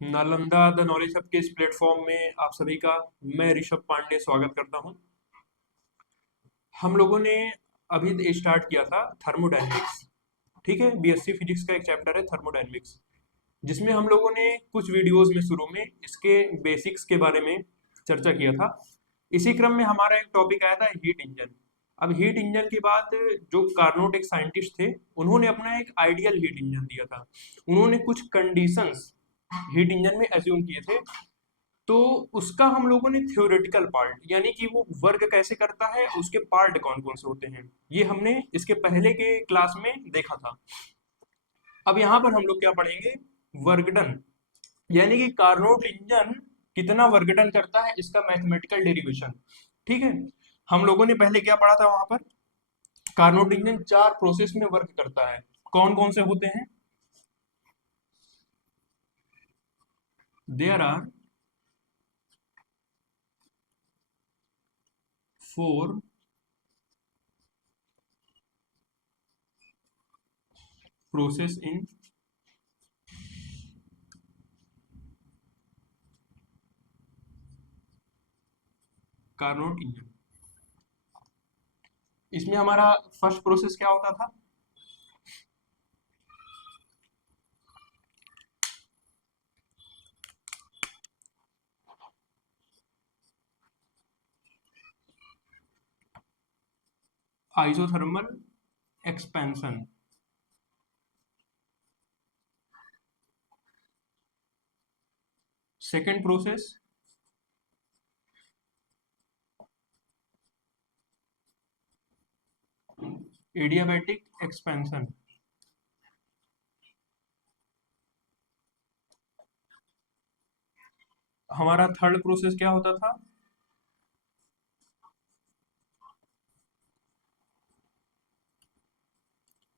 Nalanda the knowledge hub के इस platform में आप सभी का मैं ऋषभ पांडे स्वागत करता हूं। हम लोगों ने अभी स्टार्ट किया था थर्मोडायनेमिक्स। ठीक है, बीएससी फिजिक्स का एक चैप्टर है थर्मोडायनेमिक्स, जिसमें हम लोगों ने कुछ वीडियोस में शुरू में इसके बेसिक्स के बारे में चर्चा किया था। इसी क्रम में हमारा एक टॉपिक आया था हीट इंजन। अब हीट इंजन के बाद जो कार्नोट एक साइंटिस्ट थे, उन्होंने अपना एक आइडियल हीट इंजन दिया था। उन्होंने कुछ कंडीशंस हीट इंजन में एज्यूम किए थे। तो उसका हम लोगों ने थ्योरेटिकल पार्ट, यानी कि वो वर्क कैसे करता है, उसके पार्ट कौन कौन से होते हैं, ये हमने इसके पहले के क्लास में देखा था। अब यहाँ पर हम लोग क्या पढ़ेंगे, वर्क डन, यानी कि कार्नोट इंजन कितना वर्क डन करता है, इसका मैथमेटिकल डेरिवेशन। ठीक है, हम लोगों ने पहले क्या पढ़ा था वहां पर, कार्नोट इंजन 4 प्रोसेस में वर्क करता है। कौन कौन से होते हैं? There are 4 process in Carnot engine. इसमें हमारा फर्स्ट प्रोसेस क्या होता था? Isothermal expansion. Second process adiabatic expansion. हमारा थर्ड प्रोसेस क्या होता था?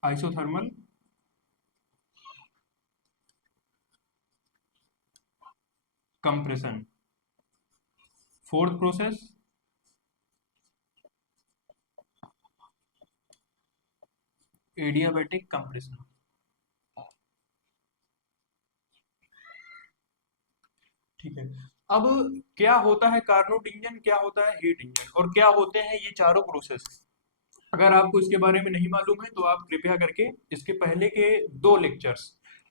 Isothermal compression. Fourth process adiabatic compression. ठीक है। अब क्या होता है कार्नोट इंजन, क्या होता है हीट इंजन, और क्या होते हैं ये चारों प्रोसेस? अगर आपको इसके बारे में नहीं मालूम है तो आप कृपया करके इसके पहले के 2 लेक्चर्स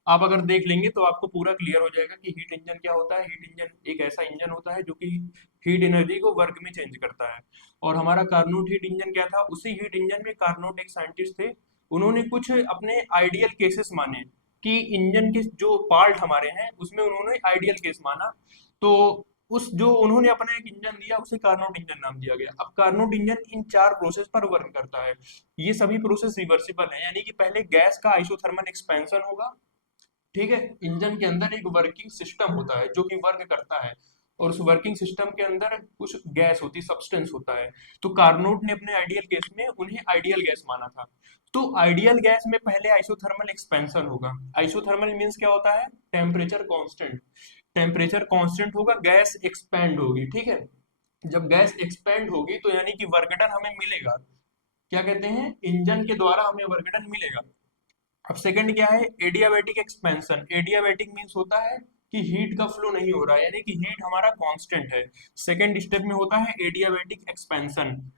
आप अगर देख लेंगे तो आपको पूरा क्लियर हो जाएगा कि हीट इंजन क्या होता है। हीट इंजन एक ऐसा इंजन होता है जो कि हीट एनर्जी को वर्क में चेंज करता है। और हमारा कार्नोट हीट इंजन क्या था, उसी हीट इंजन में कार्नोट एक साइंटिस्ट थे, उन्होंने कुछ अपने आइडियल केसेस माने कि इंजन के जो पार्ट हमारे हैं उसमें उन्होंने आइडियल केस माना। तो उस जो उन्होंने अपना एक इंजन दिया उसे कार्नोट इंजन नाम दिया गया। अब कार्नोट इंजन इन 4 प्रोसेस पर वर्क करता है। ये सभी प्रोसेस रिवर्सिबल है, यानी कि पहले गैस का आइसोथर्मल एक्सपेंशन होगा। ठीक है, इंजन के अंदर एक वर्किंग सिस्टम होता है जो कि वर्क करता है, और उस वर्किंग सिस्टम के अंदर कुछ गैस होती, सब्सटेंस होता है। तो कार्नोट ने अपने आइडियल केस में उन्हें आइडियल गैस माना था। तो आइडियल गैस में पहले आइसोथर्मल एक्सपेंशन होगा। आइसोथर्मल मींस क्या होता है? Temperature constant. टेम्परेचर कांस्टेंट होगा, गैस एक्सपैंड होगी। ठीक है, जब गैस एक्सपैंड होगी तो यानी कि वर्क डन हमें मिलेगा। क्या कहते हैं, इंजन के द्वारा हमें वर्क डन मिलेगा। अब सेकंड क्या है? Adiabatic expansion. एडियाबैटिक मींस होता है कि हीट का फ्लो नहीं हो रहा है, यानी कि हीट हमारा कांस्टेंट है। सेकंड स्टेप में होता है एडियाबैटिक एक्सपेंशन।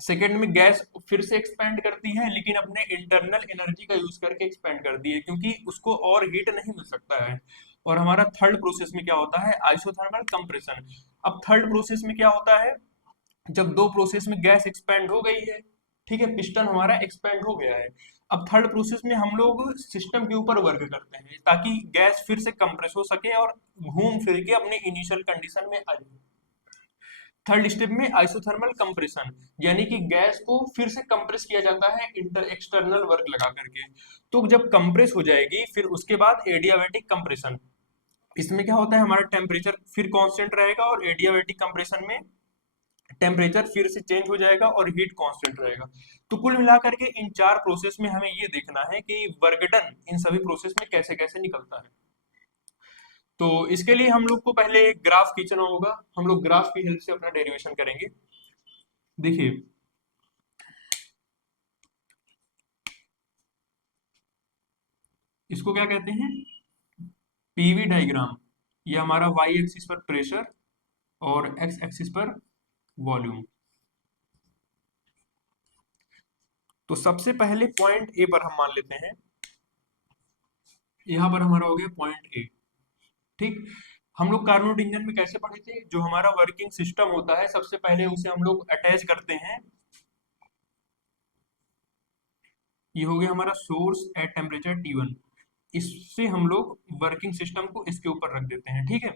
सेकंड में गैस फिर से एक्सपेंड करती है, लेकिन अपने इंटरनल एनर्जी का यूज करके एक्सपेंड करती है, क्योंकि उसको और हीट नहीं मिल सकता है। और हमारा थर्ड प्रोसेस में क्या होता है? Isothermal compression. अब थर्ड प्रोसेस में क्या होता है, जब 2 प्रोसेस में गैस एक्सपेंड हो गई है, ठीक है, पिस्टन हमारा एक्सपेंड हो गया है, अब थर्ड प्रोसेस में हम लोग सिस्टम के ऊपर वर्क करते हैं ताकि गैस फिर से कंप्रेस हो सके और घूम फिर के अपने इनिशियल कंडीशन में आ जाए। थर्ड स्टेप में आइसोथर्मल कंप्रेशन, यानी कि गैस को फिर से कंप्रेस किया जाता है इंटर एक्सटर्नल वर्क लगा करके। तो जब कंप्रेस हो जाएगी फिर उसके बाद एडियाबैटिक कंप्रेशन। इसमें क्या होता है, हमारा टेम्परेचर फिर कांस्टेंट रहेगा, और एडियाबैटिक कंप्रेशन में टेम्परेचर फिर से चेंज हो जाएगा और हीट कांस्टेंट रहेगा। तो कुल मिलाकर के इन 4 प्रोसेस में हमें ये देखना है कि वर्क डन इन सभी प्रोसेस में कैसे कैसे निकलता है। तो इसके लिए हम लोग को पहले एक ग्राफ खींचना होगा। हम लोग ग्राफ की हेल्प से अपना डेरिवेशन करेंगे। देखिए, इसको क्या कहते हैं? PV diagram. ये हमारा वाई एक्सिस पर प्रेशर और एक्स एक्सिस पर वॉल्यूम। तो सबसे पहले पॉइंट ए पर हम मान लेते हैं, यहां पर हमारा हो गया पॉइंट ए। ठीक, हम लोग कार्नोट इंजन में कैसे पढ़े थे, जो हमारा वर्किंग सिस्टम होता है सबसे पहले उसे हम लोग अटैच करते हैं। ये हो गया हमारा सोर्स एट टेम्परेचर T1, इससे हम लोग वर्किंग सिस्टम को इसके ऊपर रख देते हैं। ठीक है,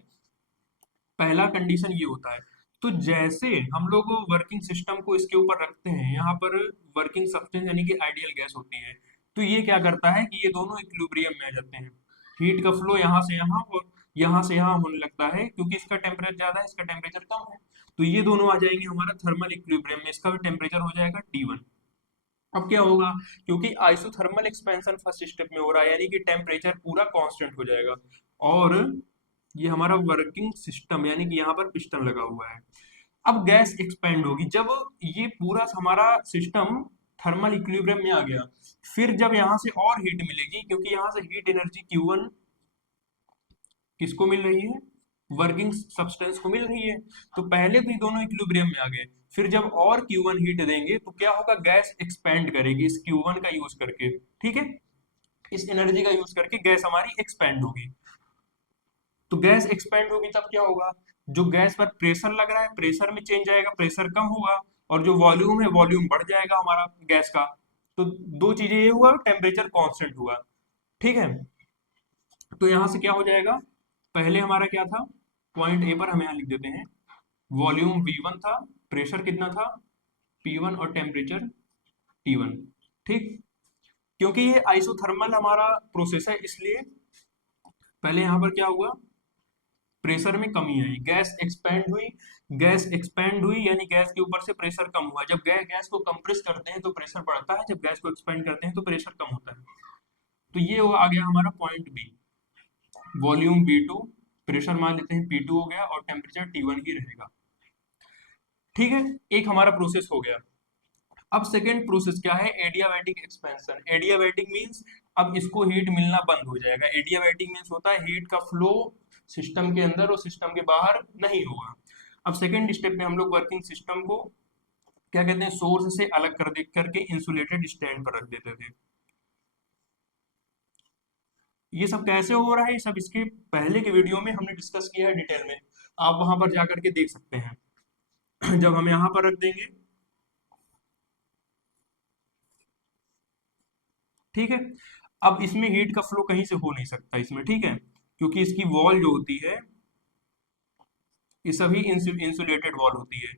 पहला कंडीशन ये होता है। तो जैसे हम लोग वर्किंग सिस्टम को इसके ऊपर रखते हैं, यहाँ पर वर्किंग सब्सटेंस यानी कि आइडियल गैस होती है, तो ये क्या करता है कि ये दोनों इक्विलिब्रियम में आ जाते हैं। हीट का फ्लो यहाँ से यहाँ और यहाँ से यहाँ होने लगता है, क्योंकि इसका टेम्परेचर ज्यादा है, इसका टेम्परेचर कम है। तो ये दोनों आ जाएंगे हमारा थर्मल इक्विलिब्रियम में, इसका भी टेम्परेचर हो जाएगा T1। अब क्या होगा, क्योंकि आइसोथर्मल एक्सपेंशन फर्स्ट स्टेप में हो रहा है, यानी कि टेम्परेचर पूरा कांस्टेंट हो जाएगा। और ये हमारा वर्किंग सिस्टम यानी कि यहाँ पर पिस्टन लगा हुआ है। अब गैस एक्सपेंड होगी जब ये पूरा हमारा सिस्टम थर्मल इक्विलिब्रियम में आ गया। फिर जब यहाँ से और हीट मिलेगी, क्योंकि यहाँ से हीट एनर्जी Q1 किसको मिल रही है, वर्किंग सब्सटेंस को मिल रही है। तो पहले तो ये दोनों इक्विलिब्रियम में आ गए, फिर जब और Q1 हीट देंगे तो क्या होगा, गैस एक्सपेंड करेगी इस Q1 का यूज करके। ठीक है, इस एनर्जी का यूज करके गैस हमारी एक्सपेंड होगी। तो गैस एक्सपेंड होगी तब क्या होगा, जो गैस पर प्रेशर लग रहा है प्रेशर में चेंज आएगा, प्रेशर कम होगा, और जो वॉल्यूम है वॉल्यूम बढ़ जाएगा हमारा गैस का। तो दो चीजें ये हुआ, टेम्परेचर कांस्टेंट हुआ। ठीक है, तो यहां से क्या हो जाएगा, पहले हमारा क्या था, पॉइंट ए पर हम यहाँ लिख देते हैं, वॉल्यूम V1 था, प्रेशर कितना था P1 और टेम्परेचर T1। ठीक, क्योंकि ये आइसोथर्मल हमारा प्रोसेस है, इसलिए पहले यहाँ पर क्या हुआ, प्रेशर में कमी आई, गैस एक्सपेंड हुई। गैस एक्सपेंड हुई यानी गैस के ऊपर से प्रेशर कम हुआ। जब गैस को कंप्रेस करते हैं तो प्रेशर बढ़ता है, जब गैस को एक्सपेंड करते हैं तो प्रेशर कम होता है। तो ये आ गया हमारा point B, volume V2, pressure मान लेते हैं P2 हो गया, और टेम्परेचर T1 ही रहेगा। ठीक है, एक हमारा प्रोसेस हो गया। अब सेकेंड प्रोसेस क्या है, एडियाबैटिक एक्सपेंशन। एडियाबैटिक मींस अब इसको हीट मिलना बंद हो जाएगा। एडियाबैटिक मींस होता है हीट का फ्लो सिस्टम के अंदर और सिस्टम के बाहर नहीं होगा। अब सेकेंड स्टेप में हम लोग वर्किंग सिस्टम को क्या कहते हैं, सोर्स से अलग कर दे करके इंसुलेटेड स्टैंड पर रख देते थे। ये सब कैसे हो रहा है, ये सब इसके पहले के वीडियो में हमने डिस्कस किया है डिटेल में, आप वहां पर जाकर के देख सकते हैं। जब हम यहाँ पर रख देंगे, ठीक है, अब इसमें हीट का फ्लो कहीं से हो नहीं सकता इसमें। ठीक है, क्योंकि इसकी वॉल जो होती है ये सभी इंसुलेटेड वॉल होती है।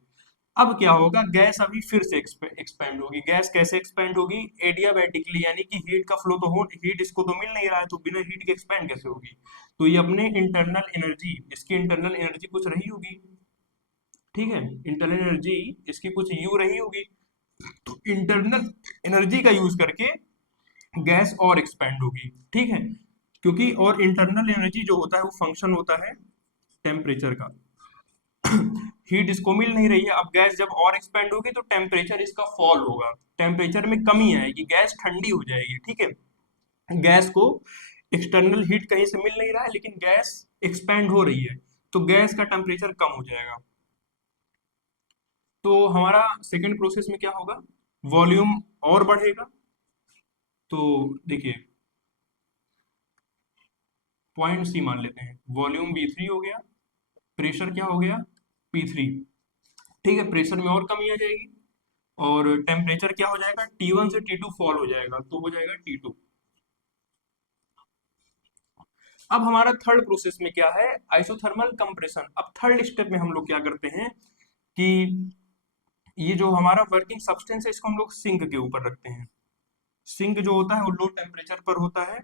अब क्या होगा, गैस अभी फिर से एक्सपेंड होगी। गैस कैसे एक्सपेंड होगी, एडियाबैटिकली, यानी कि हीट का फ्लो तो हो, हीट इसको तो मिल नहीं रहा है, तो बिना हीट के एक्सपेंड कैसे होगी। तो ये अपने इंटरनल एनर्जी, इसकी इंटरनल एनर्जी कुछ रही होगी। ठीक है, इंटरनल एनर्जी इसकी कुछ यू रही होगी। तो इंटरनल एनर्जी का यूज करके गैस और एक्सपेंड होगी। ठीक है, क्योंकि और इंटरनल एनर्जी जो होता है वो फंक्शन होता है टेम्परेचर का। हीट इसको मिल नहीं रही है, अब गैस जब और एक्सपेंड होगी तो टेम्परेचर इसका फॉल होगा, टेम्परेचर में कमी आएगी, गैस ठंडी हो जाएगी। ठीक है, गैस को एक्सटर्नल हीट कहीं से मिल नहीं रहा है, लेकिन गैस एक्सपेंड हो रही है, तो गैस का टेम्परेचर कम हो जाएगा। तो हमारा सेकेंड प्रोसेस में क्या होगा, वॉल्यूम और बढ़ेगा। तो देखिए, पॉइंट सी मान लेते हैं, वॉल्यूम V3 हो गया, प्रेशर क्या हो गया P3। ठीक है, प्रेशर में और कमी आ जाएगी, और टेम्परेचर क्या हो जाएगा, T1 से T2 फॉल हो जाएगा, तो हो जाएगा T2। अब हमारा थर्ड प्रोसेस में क्या है, आइसोथर्मल कंप्रेशन। अब थर्ड स्टेप में हम लोग क्या करते हैं कि ये जो हमारा वर्किंग सब्सटेंस है इसको हम लोग सिंक के ऊपर रखते हैं। सिंक जो होता है वो लो टेम्परेचर पर होता है,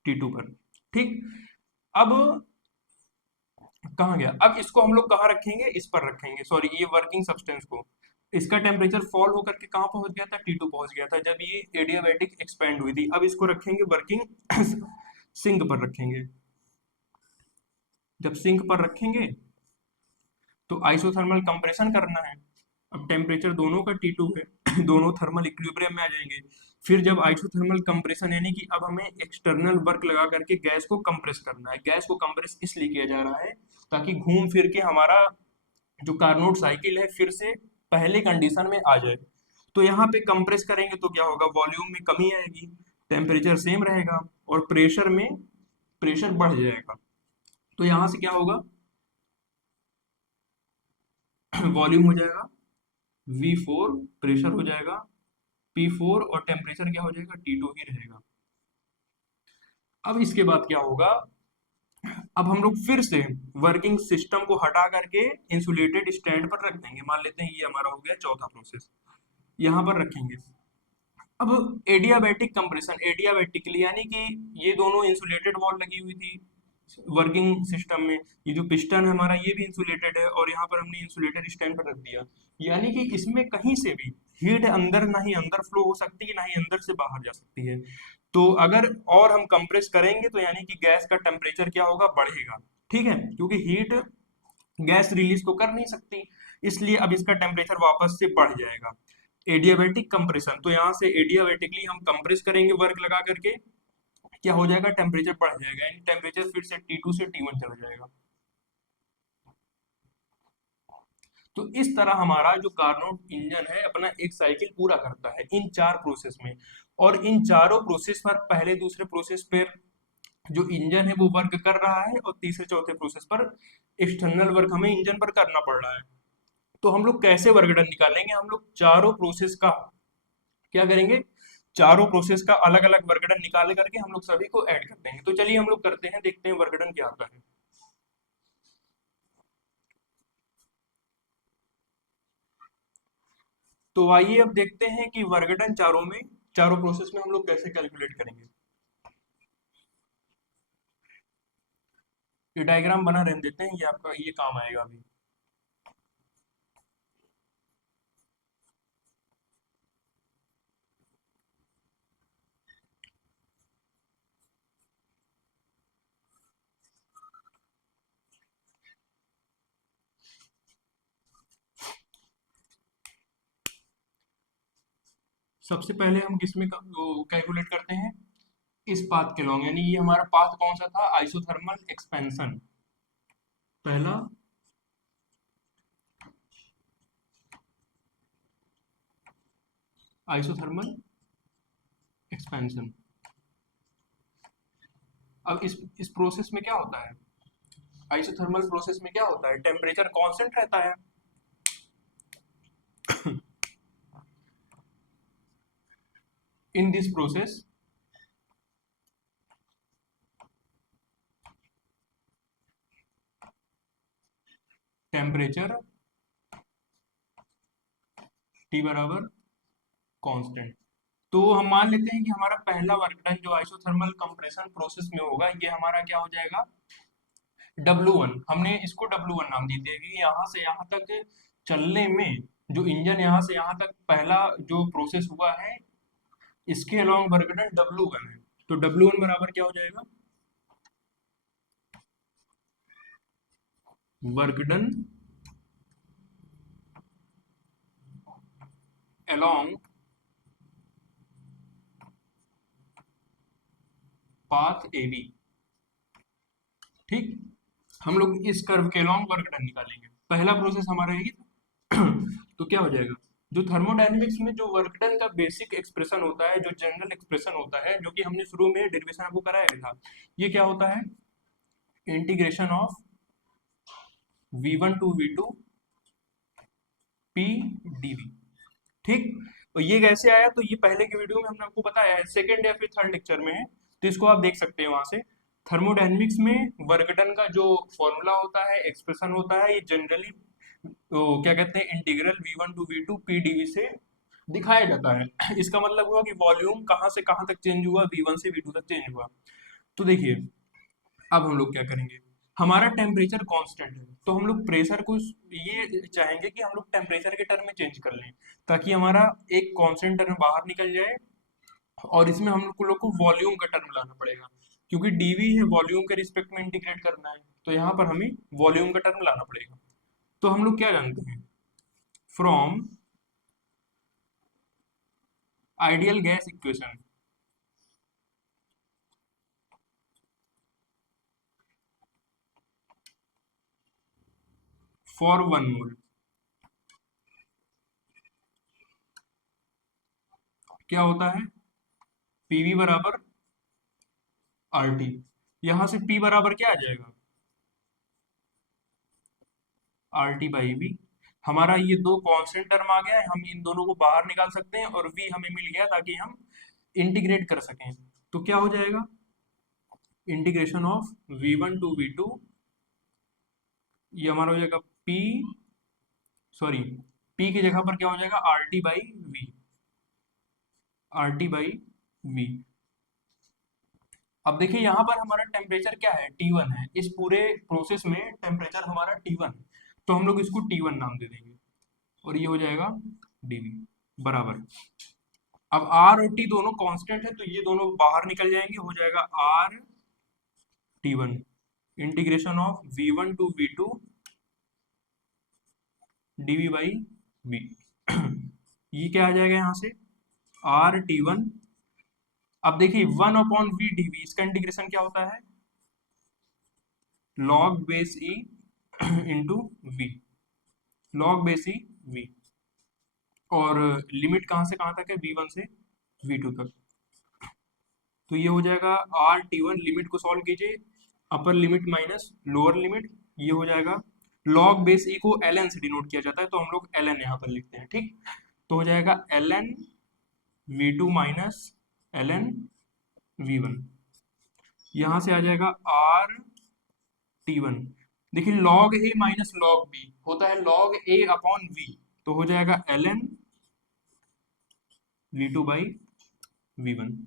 T2 पर। ठीक, अब कहाँ गया, अब इसको हम लोग कहाँ रखेंगे, इस पर रखेंगे, सॉरी ये वर्किंग सब्सटेंस को। इसका टेम्परेचर फॉल होकर के कहाँ पहुंच गया था, T2 पहुंच गया था जब ये एडियाबैटिक एक्सपेंड हुई थी। अब इसको रखेंगे वर्किंग सिंक पर रखेंगे। जब सिंक पर रखेंगे तो आइसोथर्मल कंप्रेशन करना है। अब टेम्परेचर दोनों का T2 है, दोनों थर्मल इक्विलिब्रियम में आ जाएंगे। फिर जब आइसोथर्मल कंप्रेशन, यानी कि अब हमें एक्सटर्नल वर्क लगा करके गैस को कंप्रेस करना है। गैस को कंप्रेस इसलिए किया जा रहा है ताकि घूम फिर के हमारा जो कार्नोट साइकिल है फिर से पहले कंडीशन में आ जाए। तो यहाँ पे कंप्रेस करेंगे तो क्या होगा, वॉल्यूम में कमी आएगी, टेम्परेचर सेम रहेगा और प्रेशर बढ़ जाएगा। तो यहाँ से क्या होगा, वॉल्यूम हो जाएगा V4, प्रेशर हो जाएगा P4 और टेम्परेचर क्या हो जाएगा, T2 ही रहेगा। अब इसके बाद क्या होगा, अब हम लोग फिर से वर्किंग सिस्टम को हटा करके इंसुलेटेड स्टैंड पर रख देंगे। मान लेते हैं ये हमारा हो गया चौथा प्रोसेस, यहाँ पर रखेंगे। अब एडियाबैटिक कंप्रेशन, एडियाबैटिकली यानी कि ये दोनों इंसुलेटेड वॉल लगी हुई थी वर्किंग सिस्टम में, ये जो पिस्टन है हमारा ये भी इंसुलेटेड है और यहाँ पर हमने इंसुलेटेड स्टैंड पर रख दिया, यानी कि इसमें कहीं से भी हीट अंदर ना ही अंदर फ्लो हो सकती है ना ही अंदर से बाहर जा सकती है। तो अगर और हम कंप्रेस करेंगे तो यानी कि गैस का टेम्परेचर क्या होगा, बढ़ेगा। ठीक है, क्योंकि हीट गैस रिलीज तो कर नहीं सकती, इसलिए अब इसका टेम्परेचर वापस से बढ़ जाएगा। एडियाबैटिक कंप्रेशन, तो यहाँ से एडियाबैटिकली हम कंप्रेस करेंगे वर्क लगा करके, क्या हो जाएगा, टेम्परेचर बढ़ जाएगा, यानी टेम्परेचर फिर से T2 से T1 चला जाएगा। तो इस तरह हमारा जो कार्नोट इंजन है अपना एक साइकिल पूरा करता है इन चार प्रोसेस में। और इन चारों प्रोसेस पर, पहले दूसरे प्रोसेस पर जो इंजन है वो वर्क कर रहा है और तीसरे चौथे प्रोसेस पर एक्सटर्नल वर्क हमें इंजन पर करना पड़ रहा है। तो हम लोग कैसे वर्क डन निकालेंगे, हम लोग चारों प्रोसेस का क्या करेंगे, चारों प्रोसेस का अलग अलग वर्क डन निकाल करके हम लोग सभी को ऐड कर देंगे। तो चलिए हम लोग करते हैं, देखते हैं वर्क डन क्या आता है। तो आइए अब देखते हैं कि वर्क डन चारों प्रोसेस में हम लोग कैसे कैलकुलेट करेंगे। ये डायग्राम बना रहने देते हैं, ये आपका ये काम आएगा अभी। सबसे पहले हम किसमें कैलकुलेट करते हैं, इस पाथ के लॉन्ग, यानी ये हमारा पाथ कौन सा था, आइसोथर्मल एक्सपेंशन। पहला आइसोथर्मल एक्सपेंशन। अब इस प्रोसेस में क्या होता है, आइसोथर्मल प्रोसेस में क्या होता है, टेम्परेचर कांस्टेंट रहता है। In this process temperature T बराबर कांस्टेंट। तो हम मान लेते हैं कि हमारा पहला वर्क डन जो आइसोथर्मल कंप्रेशन प्रोसेस में होगा ये हमारा क्या हो जाएगा, W1। हमने इसको W1 नाम दे दिया कि यहाँ से यहाँ तक चलने में, जो इंजन यहाँ से यहाँ तक पहला जो प्रोसेस हुआ है इसके अलोंग वर्क डन W1 है। तो W1 बराबर क्या हो जाएगा, work done along path AB। ठीक, हम लोग इस कर्व के लॉन्ग वर्क डन निकालेंगे, पहला प्रोसेस हमारा यही था। तो क्या हो जाएगा, जो थर्मोडायनेमिक्स में जो वर्क डन का बेसिक एक्सप्रेशन होता है, जो जनरल एक्सप्रेशन होता है, जो कि हमने शुरू में डेरिवेशन आपको कराया था, ये क्या होता है, integration of V1 to V2 P dV। ठीक, तो ये कैसे आया, तो ये पहले के वीडियो में हमने आपको बताया है, सेकेंड या फिर थर्ड लेक्चर में है, तो इसको आप देख सकते हैं वहां से। थर्मोडायनेमिक्स में वर्क डन का जो फॉर्मूला होता है, एक्सप्रेशन होता है, ये जनरली तो क्या कहते हैं, integral V1 to V2 P dV से दिखाया जाता है। इसका मतलब हुआ कि वॉल्यूम कहाँ से कहाँ तक चेंज हुआ, V1 से V2 तक चेंज हुआ। तो देखिए अब हम लोग क्या करेंगे, हमारा टेम्परेचर कांस्टेंट है तो हम लोग प्रेशर को ये चाहेंगे कि हम लोग टेम्परेचर के टर्म में चेंज कर लें, ताकि हमारा एक कांस्टेंट टर्म बाहर निकल जाए। और इसमें हम लोग को वॉल्यूम का टर्म लाना पड़ेगा, क्योंकि डीवी है, वॉल्यूम के रिस्पेक्ट में इंटीग्रेट करना है, तो यहाँ पर हमें वॉल्यूम का टर्म लाना पड़ेगा। तो हम लोग क्या जानते हैं, from ideal gas equation for 1 मोल क्या होता है? पीवी बराबर आरटी। यहां से पी बराबर क्या आ जाएगा? RT by V. हमारा ये दो कांस्टेंट टर्म आ गया है, हम इन दोनों को बाहर निकाल सकते हैं और वी हमें मिल गया ताकि हम इंटीग्रेट कर सकें। तो क्या हो जाएगा? Integration of V1 to V2, ये हमारा हो जाएगा P, सॉरी, P की जगह पर क्या हो जाएगा? RT by V। अब देखिए यहाँ पर हमारा टेम्परेचर क्या है? T1 है। इस पूरे प्रोसेस में टेम्परेचर हमारा T1, तो हम लोग इसको T1 नाम दे देंगे और ये हो जाएगा dV बराबर। अब R और T दोनों कांस्टेंट है, तो ये दोनों बाहर निकल जाएंगे, हो जाएगा RT1 integration of V1 to V2 dV by V। ये क्या आ जाएगा यहाँ से? RT1। अब देखिए 1/V dV, इसका इंटीग्रेशन क्या होता है? Log base e into V, log base e V. और लिमिट कहाँ से कहाँ तक है? V1 से V2 तक। तो ये हो जाएगा RT1, लिमिट को सॉल्व कीजिए, upper limit minus lower limit, ये हो जाएगा। लॉग बेस ई को ln से डिनोट किया जाता है, तो हम लोग ln यहाँ पर लिखते हैं, ठीक। तो हो जाएगा ln V2 minus ln V1। यहाँ से आ जाएगा RT1। देखिए log A minus log B होता है log A/V, तो हो जाएगा ln V2 बाई V1।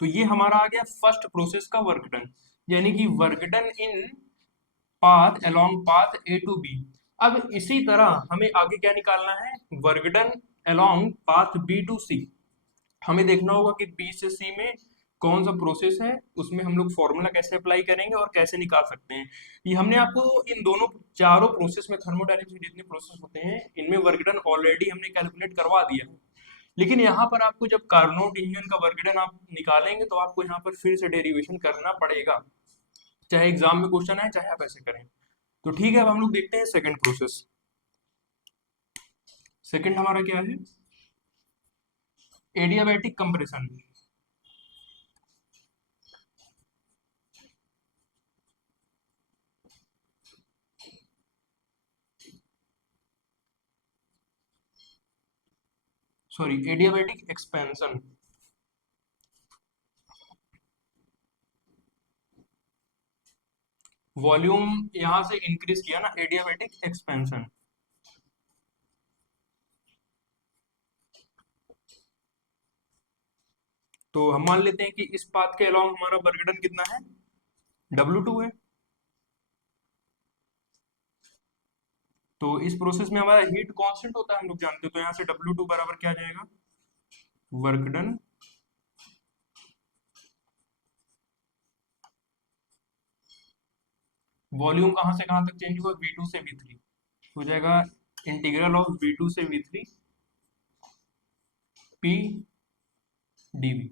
तो ये हमारा आ गया फर्स्ट प्रोसेस का वर्क डन, यानी कि work done in path along path A to B। अब इसी तरह हमें आगे क्या निकालना है? Work done along path B to C। हमें देखना होगा कि B से C में कौन सा प्रोसेस है, उसमें हम लोग फॉर्मूला कैसे अप्लाई करेंगे और कैसे निकाल सकते हैं। ये हमने आपको इन दोनों चारों प्रोसेस में, थर्मोडायनेमिक्स में जितने प्रोसेस होते हैं, इनमें वर्क डन ऑलरेडी हमने कैलकुलेट करवा दिया है। लेकिन यहाँ पर आपको जब कार्नोट इंजन का वर्क डन आप निकालेंगे तो आपको यहाँ पर फिर से डेरिवेशन करना पड़ेगा, चाहे एग्जाम में क्वेश्चन आए चाहे आप ऐसे करें। तो ठीक है, अब हम लोग देखते हैं सेकंड प्रोसेस। सेकंड हमारा क्या है? Adiabatic compression. Sorry, adiabatic expansion. Volume यहां से इंक्रीज किया ना, एडियाबैटिक एक्सपेंशन। तो हम मान लेते हैं कि इस पाथ के अलोंग हमारा वर्क डन कितना है? W2 है। तो इस प्रोसेस में हमारा हीट कांस्टेंट होता है, हम लोग जानते हैं, तो यहाँ से W2 बराबर क्या आ जाएगा? वर्क डन वॉल्यूम कहाँ से कहाँ तक चेंज हुआ? V2 से V3, हो जाएगा इंटीग्रल ऑफ V2 से V3 P dV।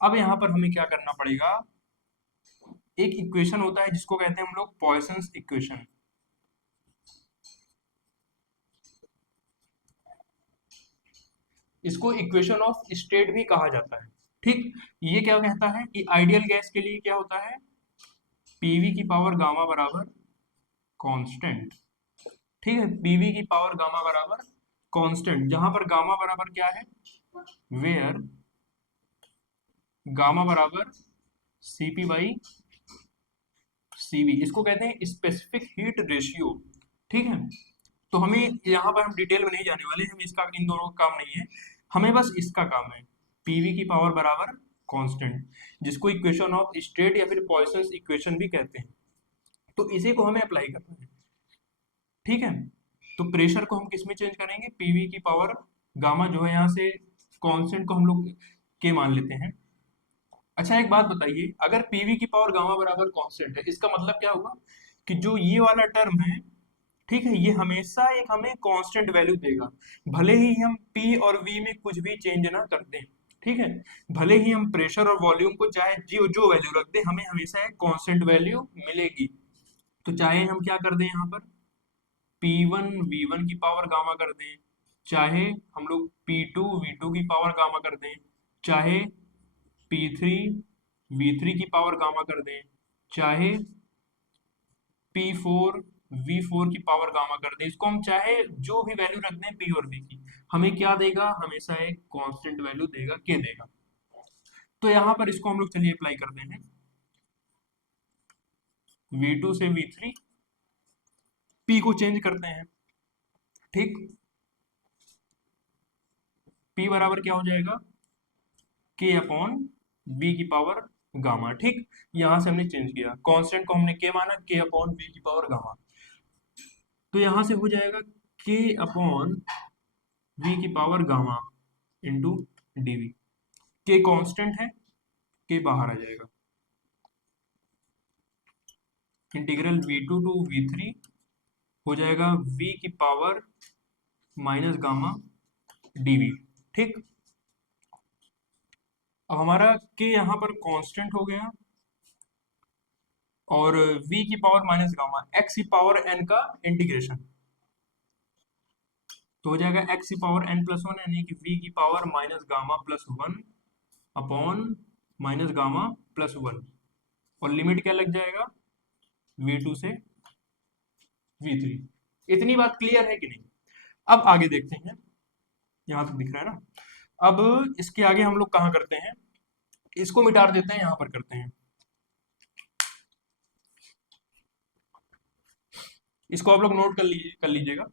अब यहाँ पर हमें क्या करना पड़ेगा? एक इक्वेशन होता है जिसको कहते हैं हम लोग पॉइसंस इक्वेशन। इसको इक्वेशन ऑफ स्टेट भी कहा जाता है, ठीक। ये क्या कहता है कि आइडियल गैस के लिए क्या होता है? पीवी की पावर गामा बराबर कांस्टेंट, ठीक है। पीवी की पावर गामा बराबर कांस्टेंट, जहां पर गामा बराबर क्या है? वेयर गामा बराबर सीपी बाई सीवी, इसको कहते हैं स्पेसिफिक हीट रेशियो, ठीक है। तो हमें यहाँ पर हम डिटेल में नहीं जाने वाले, हम इसका इन दोनों का काम नहीं है, हमें बस इसका काम है। पीवी की पावर बराबर कांस्टेंट, जिसको इक्वेशन ऑफ स्टेट या फिर पॉइसंस इक्वेशन भी कहते हैं, तो इसी को हमें अप्लाई करना है, ठीक है। तो प्रेशर को हम किस में चेंज करेंगे? पीवी की पावर गामा जो है यहाँ से कांस्टेंट को हम लोग के मान लेते हैं। अच्छा एक बात बताइए, अगर पीवी की पावर गामा बराबर कांस्टेंट है, इसका मतलब क्या हुआ कि जो ये वाला टर्म है ठीक है, ये हमेशा एक हमें कांस्टेंट वैल्यू देगा, भले ही हम पी और वी में कुछ भी चेंज ना कर दें। ठीक है, भले ही हम प्रेशर और वॉल्यूम को चाहे जो जो वैल्यू रख दें, हमें हमेशा एक कांस्टेंट वैल्यू मिलेगी। तो चाहे हम क्या कर दें यहाँ पर, P1 V1 की पावर गामा कर दें, चाहे हम लोग P2 V2 की पावर गामा कर दें, चाहे P3 V3 की पावर गामा कर दें, चाहे P4 V4 की पावर गामा कर दें, इसको हम चाहे जो भी वैल्यू रख दें P और V की, हमें क्या देगा, हमेशा एक कांस्टेंट वैल्यू देगा, K देगा। तो यहाँ पर इसको हम लोग चलिए अप्लाई करते हैं, V2 से V3 P को चेंज करते हैं। ठीक, P बराबर क्या हो जाएगा, K अपॉन V की पावर गामा। ठीक, यहां से हमने चेंज किया, कांस्टेंट को हमने K माना, K अपॉन V की पावर गामा। तो यहां से हो जाएगा K अपॉन V की power gamma into dV। K constant है, K बाहर आ जाएगा, इंटीग्रल V2 टू V3 हो जाएगा V की पावर माइनस गामा dV। ठीक, अब हमारा K यहाँ पर कांस्टेंट हो गया, और V की पावर माइनस गामा, x की पावर n का इंटीग्रेशन, तो हो जाएगा x की पावर n प्लस वन, यानी कि V की power minus gamma plus one upon minus gamma plus one, और लिमिट क्या लग जाएगा, V2 से V3। इतनी बात क्लियर है कि नहीं? अब आगे देखते हैं, यहां तक दिख रहा है ना। अब इसके आगे हम लोग कहाँ करते हैं, इसको मिटा देते हैं, यहां पर करते हैं, इसको आप लोग नोट कर लीजिएगा।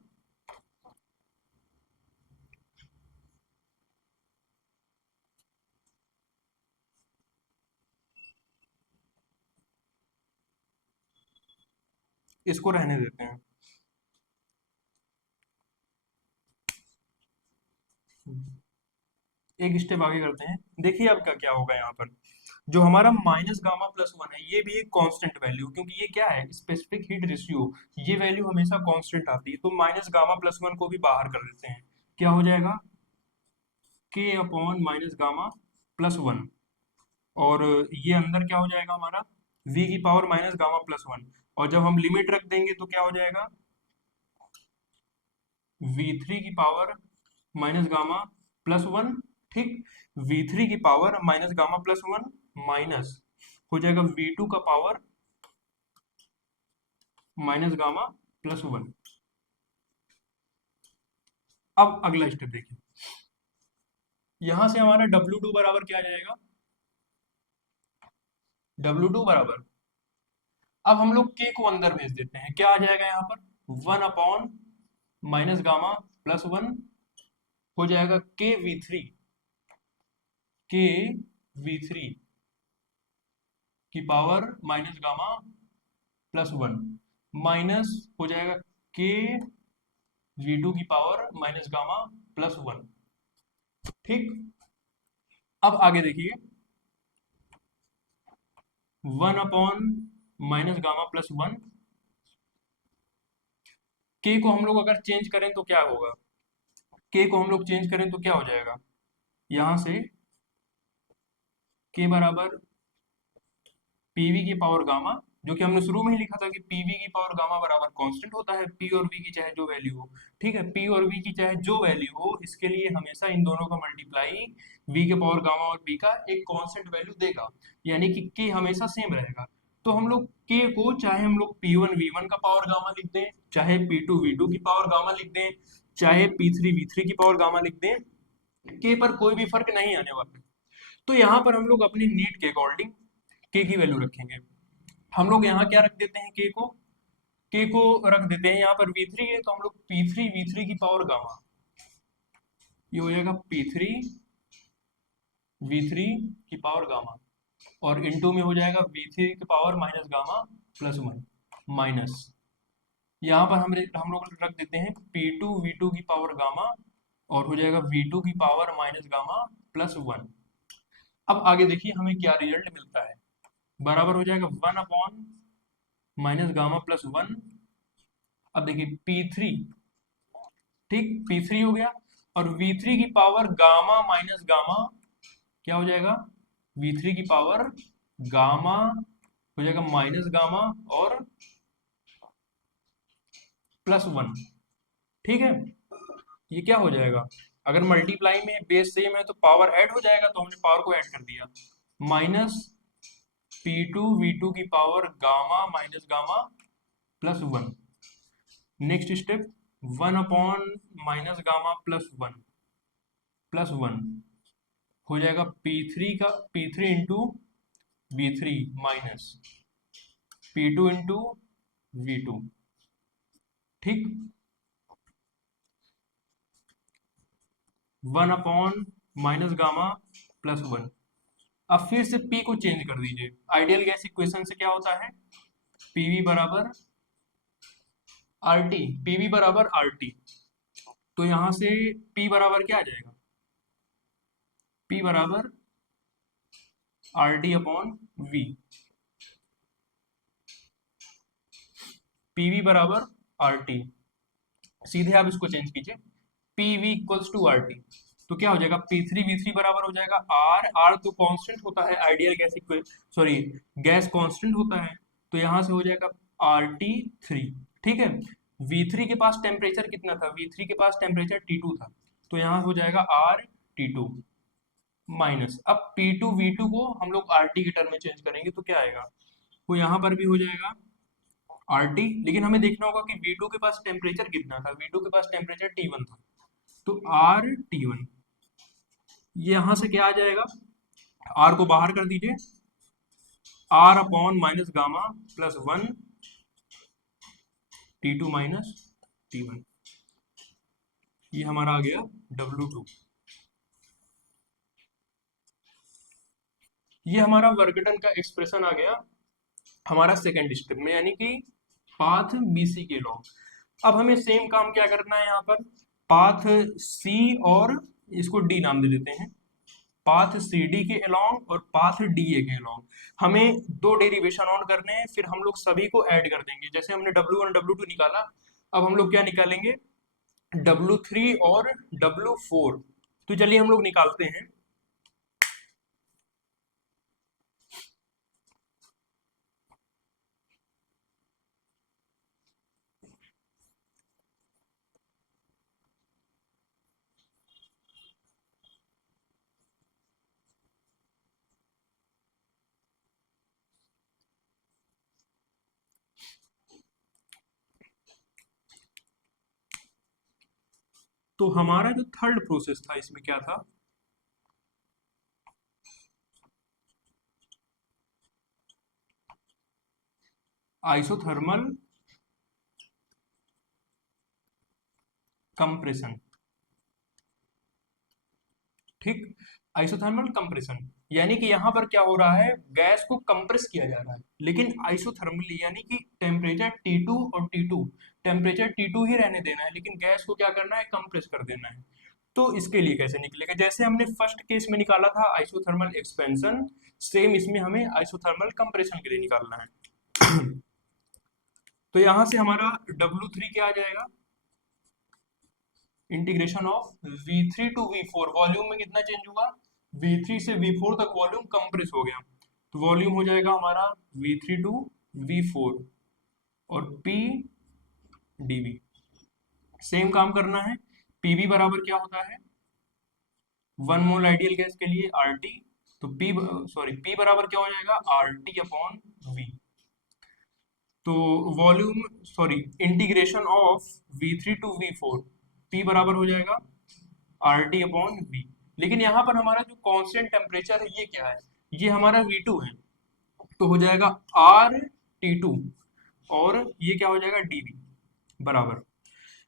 इसको रहने देते हैं। एक स्टेप आगे करते हैं, देखिए अब क्या क्या होगा यहाँ पर। जो हमारा माइनस गामा प्लस वन है, ये भी एक कांस्टेंट वैल्यू, क्योंकि ये क्या है, स्पेसिफिक हीट रेशियो, ये वैल्यू हमेशा कांस्टेंट आती है। तो माइनस गामा प्लस वन को भी बाहर कर देते हैं, क्या हो जाएगा, के upon minus gamma plus one, और ये अंदर क्या हो जाएगा हमारा, v की power minus gamma plus one, और जब हम लिमिट रख देंगे तो क्या हो जाएगा, v3 की power minus gamma plus one. ठीक, v3 की power minus gamma plus one minus हो जाएगा v2 का power minus gamma plus one. अब अगला स्टेप देखिए, यहां से हमारा W2 बराबर क्या आ जाएगा, W2 बराबर, अब हम लोग K को अंदर भेज देते हैं, क्या आ जाएगा यहाँ पर, one upon minus gamma plus one हो जाएगा के वी थ्री की power minus gamma plus one, minus हो जाएगा के वी टू की power minus gamma plus one. ठीक, अब आगे देखिए, one upon minus gamma plus one, के को हम लोग अगर चेंज करें तो क्या होगा, के को हम लोग चेंज करें तो क्या हो जाएगा, यहां से के बराबर पीवी की पावर गामा, जो कि हमने शुरू में ही लिखा था कि पीवी की पावर गामा बराबर कांस्टेंट होता है, पी और वी की चाहे जो वैल्यू हो। ठीक है, पी और वी की चाहे जो वैल्यू हो, इसके लिए हमेशा इन दोनों का मल्टीप्लाई वी के पावर गामा और वी का एक कांस्टेंट वैल्यू देगा, यानी कि के हमेशा सेम रहेगा। तो हम लोग के को चाहे हम लोग पी वन वी वन का पावर गामा लिख दें, चाहे पी टू वी टू की पावर गामा लिख दें, चाहे पी थ्री वी थ्री की पावर गामा लिख दें, के पर कोई भी फर्क नहीं आने वाला। तो यहाँ पर हम लोग अपनी नीड के अकॉर्डिंग के की वैल्यू रखेंगे। हम लोग यहाँ क्या रख देते हैं, के को रख देते हैं यहाँ पर V3 है, तो हम लोग P3 V3 की पावर गामा, ये हो जाएगा P3 V3 की पावर गामा, और इनटू में हो जाएगा V3 की power minus gamma plus one, minus यहाँ पर हम लोग रख देते हैं P2 V2 की पावर गामा, और हो जाएगा V2 की power minus gamma plus one. अब आगे देखिए हमें क्या रिजल्ट मिलता है, बराबर हो जाएगा one upon minus gamma plus one अब देखिए P3, ठीक, P3 हो गया, और V3 की पावर गामा माइनस गामा क्या हो जाएगा, V3 की पावर गामा हो जाएगा माइनस गामा और +1, ठीक है। ये क्या हो जाएगा, अगर मल्टीप्लाई में बेस सेम है तो पावर ऐड हो जाएगा, तो हमने पावर को ऐड कर दिया, माइनस P2 V2 की power gamma minus gamma +1। Next step 1/-गामा +1 हो जाएगा P3 into V3 minus P2 into V2, ठीक। 1/-गामा +1। अब फिर से P को चेंज कर दीजिए, आइडियल गैस इक्वेशन से क्या होता है, पीवी बराबर आरटी, पीवी बराबर आरटी, तो यहां से P बराबर क्या आ जाएगा, P बराबर RT/V, पीवी बराबर RT, सीधे आप इसको चेंज कीजिए, PV इक्वल्स टू RT, तो क्या हो जाएगा, P3V3 बराबर हो जाएगा R तो कांस्टेंट होता है ideal gas sorry gas constant होता है, तो यहां से हो जाएगा RT3, ठीक है। V3 के पास टेम्परेचर कितना था, V3 के पास टेम्परेचर T2 था, तो यहाँ हो जाएगा RT2 माइनस, अब P2V2 को हम लोग RT के टर्म में चेंज करेंगे तो क्या आएगा, वो यहाँ पर भी हो जाएगा RT, लेकिन हमें देखना होगा कि V2 के पास टेम्परेचर कितना था, V2 के पास टेम्परेचर T1 था, तो RT1, ये यहां से क्या आ जाएगा, R को बाहर कर दीजिए, R/-गामा +1 T2 माइनस T1, ये हमारा आ गया W2। ये हमारा वर्क डन का एक्सप्रेशन आ गया हमारा सेकेंड स्टेप में, यानी कि पाथ BC के लॉन्ग। अब हमें सेम काम क्या करना है, यहाँ पर पाथ C और इसको D नाम दे देते हैं, पाथ CD के अलोंग और पाथ DA के अलोंग हमें दो डेरिवेशन ऑन करने हैं, फिर हम लोग सभी को ऐड कर देंगे, जैसे हमने W1 W2 निकाला, अब हम लोग क्या निकालेंगे, W3 और W4, तो चलिए हम लोग निकालते हैं। तो हमारा जो थर्ड प्रोसेस था इसमें क्या था, आइसोथर्मल कंप्रेशन, ठीक, आइसोथर्मल कंप्रेशन, यानी कि यहाँ पर क्या हो रहा है, गैस को कंप्रेस किया जा रहा है, लेकिन आइसोथर्मली, यानी कि टेम्परेचर T2 और T2, टेम्परेचर T2 ही रहने देना है, लेकिन गैस को क्या करना है, कंप्रेस कर देना है। तो इसके लिए कैसे निकलेगा, जैसे हमने फर्स्ट केस में निकाला था आइसोथर्मल एक्सपेंशन, सेम इसमें हमें आइसोथर्मल कंप्रेशन के लिए निकालना है। तो यहाँ से हमारा W3 क्या आ जाएगा, integration of V3 to V4, volume में कितना चेंज हुआ, V3 से V4 तक वॉल्यूम कंप्रेस हो गया, तो वॉल्यूम हो जाएगा हमारा V3 टू V4 और P dV। सेम काम करना है, PV बराबर क्या होता है, 1 मोल आइडियल गैस के लिए RT, तो P बराबर क्या हो जाएगा, RT/V, तो volume integration of V3 to V4, P बराबर हो जाएगा RT/V, लेकिन यहाँ पर हमारा जो कांस्टेंट टेम्परेचर है ये क्या है, ये हमारा V2 है, तो हो जाएगा RT2 और ये क्या हो जाएगा DV बराबर,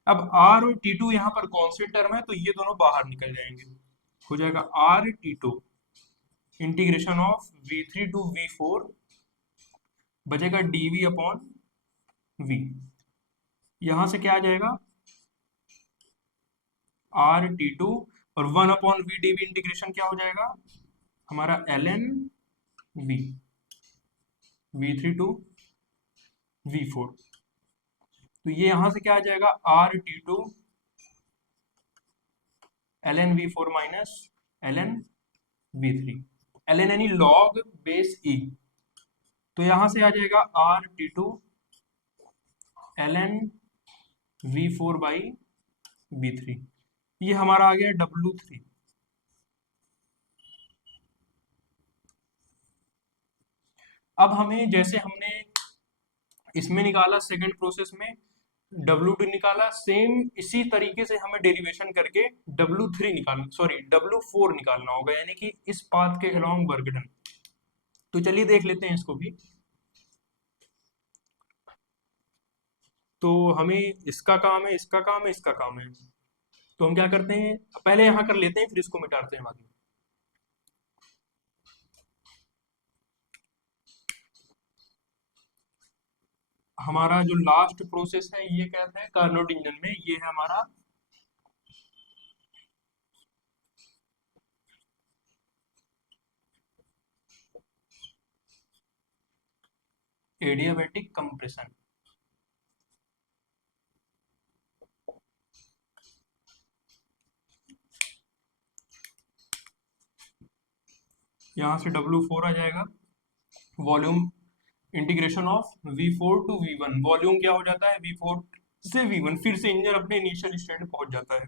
अब R और T2 यहाँ पर कांस्टेंट टर्म है, तो ये दोनों बाहर निकल जाएंगे, हो जाएगा RT2 integration of V3 to V4 बचेगा DV/V, यहां से क्या आ जाएगा RT2 और 1/VdV इंटीग्रेशन क्या हो जाएगा हमारा LN V, V3 to V4, तो ये यहां से क्या आ जाएगा, R T2 ln V4 minus ln V3, ln यानी log बेस E। तो यहां से आ जाएगा R T2 ln V4 by V3, ये हमारा आ गया W3। अब हमें जैसे हमने इसमें निकाला सेकंड प्रोसेस में W2 निकाला, सेम इसी तरीके से हमें डेरिवेशन करके W3 निकालना, सॉरी W4 निकालना होगा, यानी कि इस पाथ के अलोंग वर्क डन। तो चलिए देख लेते हैं इसको भी। तो हमें इसका काम है, इसका काम है, इसका काम है। तो हम क्या करते हैं, पहले यहां कर लेते हैं, फिर इसको मिटाते हैं बाद में। हमारा जो लास्ट प्रोसेस है ये कहते हैं कार्नोट इंजन में, ये है हमारा एडियाबैटिक कंप्रेशन। यहाँ से W4 आ जाएगा, volume integration of V4 to V1, volume क्या हो जाता है V4 से V1, फिर से इंजन अपने इनिशियल स्टेट में पहुंच जाता है।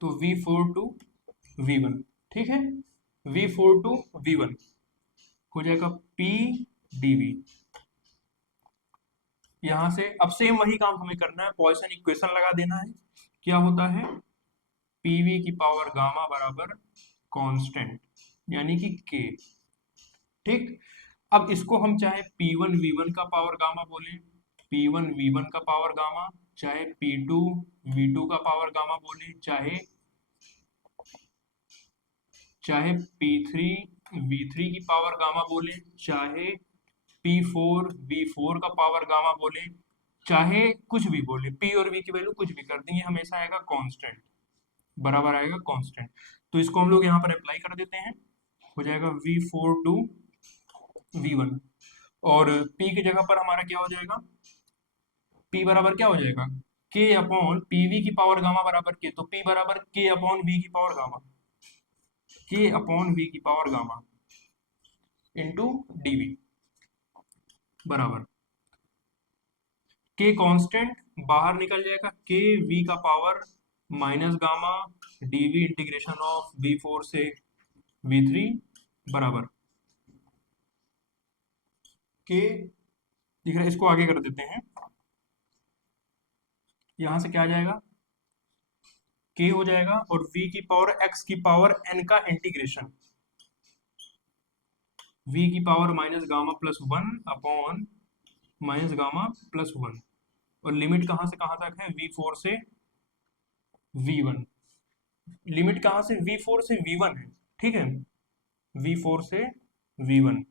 तो V4 टू V1, ठीक है, V4 टू V1 हो जाएगा P dV। यहां से अब सेम वही काम हमें करना है, पॉइसन इक्वेशन लगा देना है। क्या होता है, PV की पावर गामा बराबर कांस्टेंट यानी कि K, ठीक। अब इसको हम चाहे P1 V1 का पावर गामा बोले, P1 V1 का पावर गामा, चाहे P2 V2 का पावर गामा बोले, चाहे चाहे P3 V3 की पावर गामा बोले, चाहे P4 V4 का पावर गामा बोले, चाहे कुछ भी बोले, P और V की वैल्यू कुछ भी कर देंगे, हमेशा आएगा कांस्टेंट, बराबर आएगा कांस्टेंट। तो इसको हम लोग यहाँ पर अप्लाई कर देते हैं, हो जाएगा V4 टू V1, और P की जगह पर हमारा क्या हो जाएगा, P बराबर क्या हो जाएगा, K अपॉन PV की पावर गामा बराबर K, तो P बराबर K अपॉन V की power gamma, K upon V की पावर गामा इंटू dV बराबर K कांस्टेंट बाहर निकल जाएगा, K V का power minus gamma dV integration of V4 से V3 बराबर K, दिख रहा है, इसको आगे कर देते हैं। यहां से क्या आ जाएगा, K हो जाएगा, और V की पावर x की पावर n का इंटीग्रेशन, V की power minus gamma plus 1 upon minus gamma plus 1, और लिमिट कहां से कहां तक है, V4 से V1, लिमिट कहां से, V4 से V1 है, ठीक है, V4 से V1।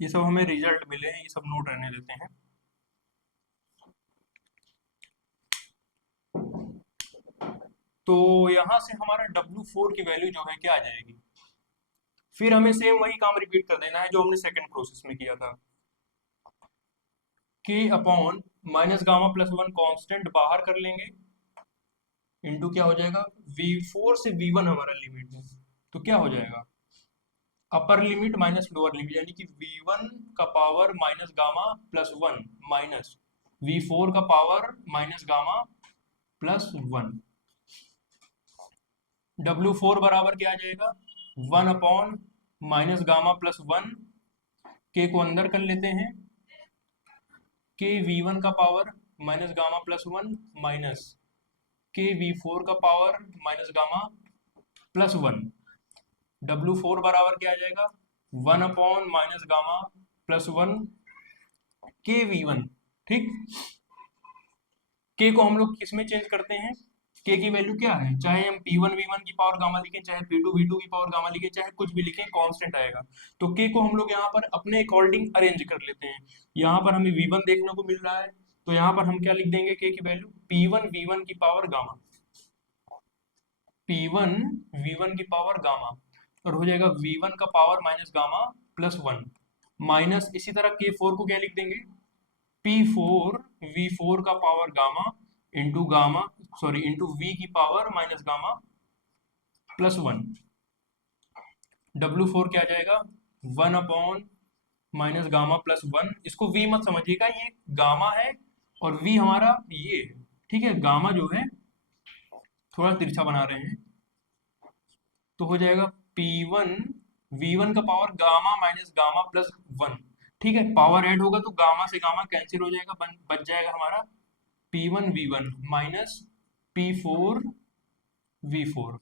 ये सब हमें रिजल्ट मिले हैं, ये सब नोट रहने देते हैं। तो यहां से हमारा W4 की वैल्यू जो है क्या आ जाएगी, फिर हमें सेम वही काम रिपीट कर देना है जो हमने सेकंड प्रोसेस में किया था। K upon minus gamma plus 1 constant बाहर कर लेंगे, इंटू क्या हो जाएगा, V4 से V1 हमारा लिमिट है, तो क्या हो जाएगा, upper limit minus lower limit, यानी कि V1 का power minus gamma plus 1 minus V4 का power minus gamma plus 1, W4 बराबर क्या आ जाएगा, 1 upon minus gamma plus 1, K को अंदर कर लेते हैं, K V1 का power minus gamma plus 1 minus K V4 का power minus gamma plus 1, W4 बराबर क्या आ जाएगा, 1 upon minus gamma plus 1 K V1, ठीक। K को हम लोग किस में चेंज करते हैं, के की वैल्यू क्या है, चाहे हम P1 V1 की पावर गामा लिखें, चाहे P2 V2 की पावर गामा लिखें, चाहे कुछ भी लिखें, कांस्टेंट आएगा। तो के को हम लोग यहाँ पर अपने अकॉर्डिंग अरेंज कर लेते हैं। यहाँ पर हमें V1 देखने को मिल रहा है, तो यहाँ पर हम क्या लिख देंगे, के की वैल्यू P1 V1 की पावर गामा, P1 V1 की पावर गामा, और हो जाएगा V1 का पावर माइनस गामा +1, माइनस इसी तरह K4 को क्या लिख देंगे, P4 V4 का पावर गामा इंटू V की पावर माइनस गामा +1। W4 क्या आ जाएगा, 1 माइनस गामा +1। इसको V मत समझिएगा, ये गामा है और V हमारा ये है, ठीक है। गामा जो है थोड़ा तिरछा बना रहे हैं, तो हो जाएगा P1 V1 का पावर गामा माइनस गामा +1, ठीक है। पावर ऐड होगा तो गामा से गामा कैंसिल हो जाएगा, बच जाएगा हमारा P1 V1 minus P4 V4।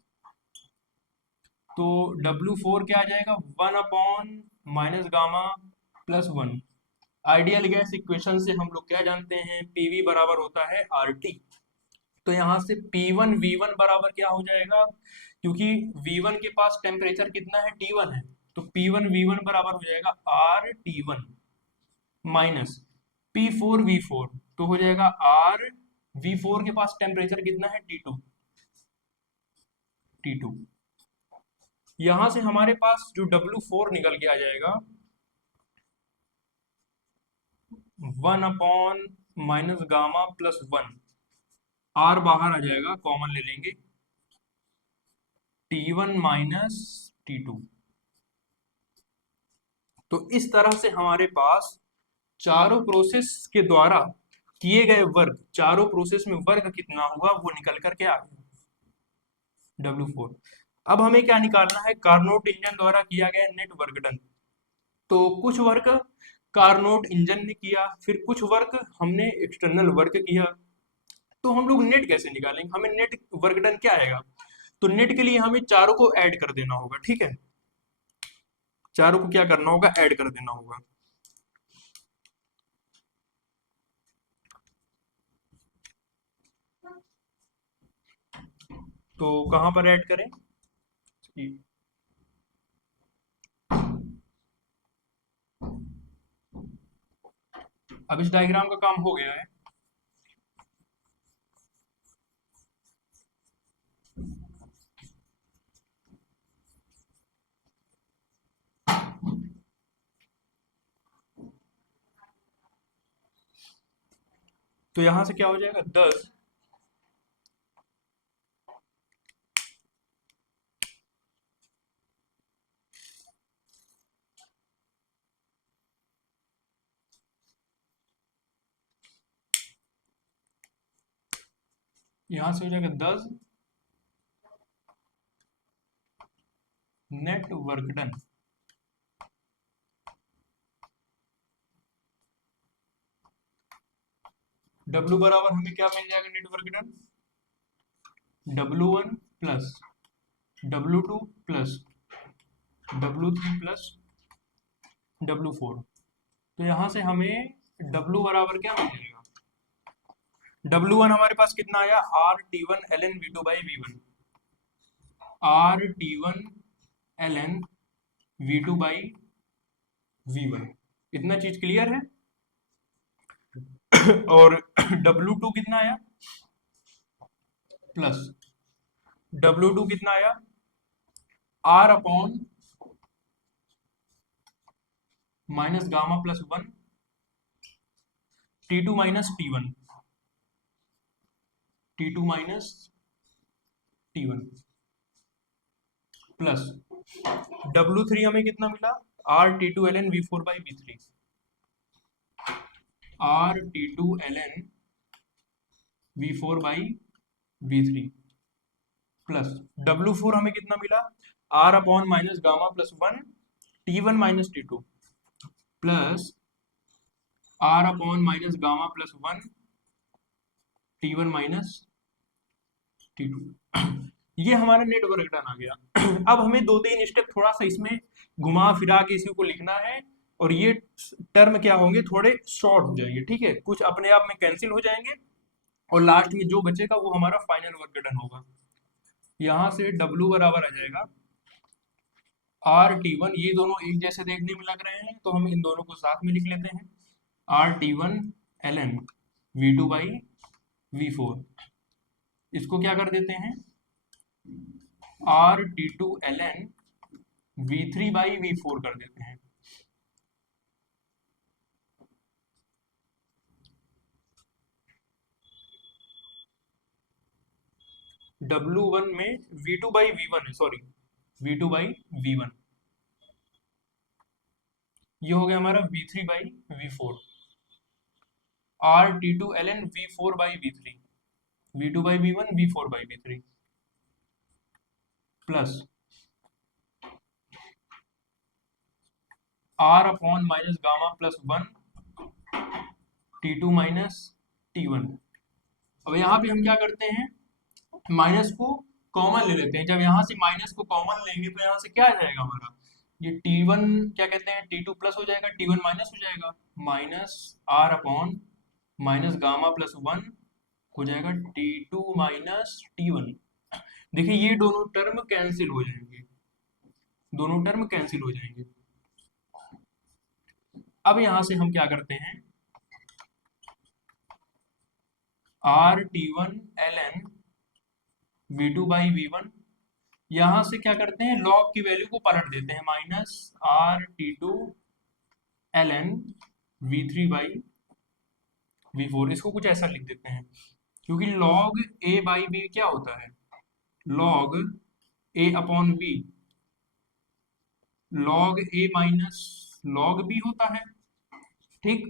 तो W4 क्या आ जाएगा, 1 minus gamma +1। Ideal gas equation से हम लोग क्या जानते हैं, PV बराबर होता है RT। तो यहाँ से P1 V1 बराबर क्या हो जाएगा, क्योंकि V1 के पास टेम्परेचर कितना है, T1 है, तो P1 V1 बराबर हो जाएगा RT1 माइनस P4 V4, तो हो जाएगा V4 के पास टेम्परेचर कितना है, T2। यहां से हमारे पास जो W4 निकल के आ जाएगा 1 माइनस गामा +1, R बाहर आ जाएगा, कॉमन ले लेंगे, T1 माइनस T2। तो इस तरह से हमारे पास चारों प्रोसेस के द्वारा किए गए वर्क, चारों प्रोसेस में वर्क कितना हुआ वो निकल करके आ गया W4। अब हमें क्या निकालना है, कार्नोट इंजन द्वारा किया गया नेट वर्क डन। तो कुछ वर्क कार्नोट इंजन ने किया, फिर कुछ वर्क हमने एक्सटर्नल वर्क किया। तो हम लोग नेट कैसे निकालेंगे, हमें नेट वर्क डन क्या आएगा, तो नेट के लिए हमें चारों को ऐड कर देना होगा, ठीक है। चारों को क्या करना होगा, ऐड कर देना होगा। तो कहां पर ऐड करें, अब इस डायग्राम का काम हो गया है। तो यहां से क्या हो जाएगा, 10 यहां से हो जाएगा 10 नेट वर्क डन। W बराबर हमें क्या मिल जाएगा, net work done W1 plus W2 plus W3 plus W4। तो यहां से हमें W बराबर क्या मिल जाएगा, W1 हमारे पास कितना आया, RT1 ln V2 by V1, RT1 ln V2 by V1। इतना चीज क्लियर है। और W2 कितना आया, प्लस W2 कितना आया, R upon minus gamma +1 T2 minus T1, T2 minus T1 plus W3 हमें कितना मिला, RT2 ln V4 by V3, RT2 ln V4 by V3 plus W4 हमें कितना मिला, R upon minus gamma +1 T1 minus T2 plus R upon minus gamma +1 T1 minus T2। ये हमारा net work done आ गया। अब हमें 2-3 स्टेप थोड़ा सा इसमें घुमा फिरा के इसी को लिखना है, और ये टर्म क्या होंगे, थोड़े शॉर्ट हो जाएंगे, ठीक है, कुछ अपने आप में कैंसिल हो जाएंगे और लास्ट में जो बचेगा वो हमारा फाइनल वर्क डन होगा। यहाँ से W बराबर आ जाएगा RT1, ये दोनों एक जैसे देखने में लग रहे हैं तो हम इन दोनों को साथ में लिख लेते हैं, RT1 ln V2 by V4। इसको क्या कर देते हैं, RT2 ln V3 by V4 कर देते हैं। W1 में V2 बाई V1 है, सॉरी V2 बाई V1, ये हो गया हमारा V3 by V4, RT2 ln V4 by V3, V2 by V1 V4 by V3 plus R upon minus gamma plus 1 T2 minus T1। अब यहाँ पे हम क्या करते हैं, माइनस को कॉमन ले लेते हैं। जब यहाँ से माइनस को कॉमन लेंगे तो यहाँ से क्या आ जाएगा हमारा, ये T1 क्या कहते हैं T2 प्लस हो जाएगा, T1 माइनस हो जाएगा, minus R upon minus gamma plus 1 हो जाएगा T2 माइनस T1। देखिए ये दोनों टर्म कैंसिल हो जाएंगे, दोनों टर्म कैंसिल हो जाएंगे। अब यहाँ से हम क्या करते हैं, RT1 ln V2 by V1, यहाँ से क्या करते हैं लॉग की वैल्यू को पलट देते हैं, minus RT2 ln V3 by V4। इसको कुछ ऐसा लिख देते हैं, क्योंकि log A बाई B क्या होता है, log A upon B log A minus log B होता है। ठीक,